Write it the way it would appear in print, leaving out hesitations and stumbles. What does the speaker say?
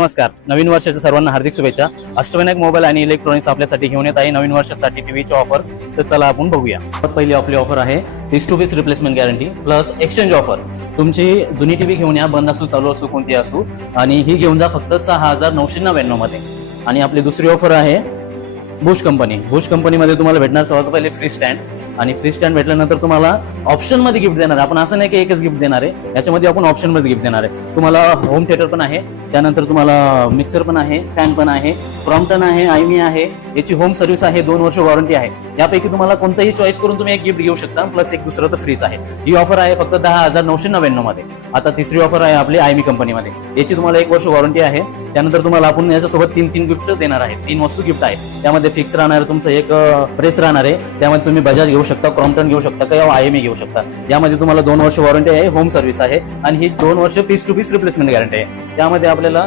नमस्कार. नवीन वर्षाच्या सर्वांना हार्दिक शुभेच्छा. अष्टविनायक मोबाईल आणि इलेक्ट्रॉनिक्स आपल्यासाठी घेऊन येत आहे नवीन वर्षासाठी टीव्हीच्या ऑफर्स. तर चला आपण बघूया. पहिली आपली ऑफर आहे piece to piece replacement guarantee plus exchange offer. तुमची जुनी टीव्ही घेऊन या, बंद असू चालू असू कोणती असू, आणि ही घेऊन जा फक्त 6,999 मध्ये. आणि आपली दुसरी ऑफर आहे बुश कंपनीमध्ये तुम्हाला भेटणार सर्वात पहिले फ्री स्टँड, आणि फ्री स्टँड भेटल्यानंतर तुम्हाला ऑप्शन मध्ये गिफ्ट देणार आहे. आपण असं नाही की एकच गिफ्ट देणार आहे, याच्यामध्ये आपण ऑप्शन मध्ये गिफ्ट देणार आहे. तुम्हाला होम थिएटर पण आहे, त्यानंतर तुम्हाला मिक्सर पण आहे, फॅन पण आहे, क्रॉम्प्टन आहे, आयमी आहे, याची होम सर्व्हिस आहे, 2 वर्ष वॉरंटी आहे. यापैकी तुम्हाला कोणतंही चॉईस करून तुम्ही एक गिफ्ट घेऊ शकता, प्लस एक दुसरं तर फ्रीच आहे. ही ऑफर आहे फक्त 10,999 मध्ये. आता तिसरी ऑफर आहे आपली आयमी कंपनीमध्ये. याची तुम्हाला 1 वर्ष वॉरंटी आहे. त्यानंतर तुम्हाला आपण याच्यासोबत 3 गिफ्ट देणार आहे. 3 वस्तू गिफ्ट आहे. त्यामध्ये फिक्स राहणार तुमचं एक प्रेस राहणार आहे, त्यामध्ये तुम्ही बजाज घेऊ शकता, क्रॉम्प्टन घेऊ शकता किंवा आयएमई घेऊ शकता. यामध्ये तुम्हाला 2 वर्ष वॉरंटी आहे, होम सर्व्हिस आहे, आणि ही 2 वर्ष piece to piece replacement guarantee आहे. त्यामध्ये आपल्याला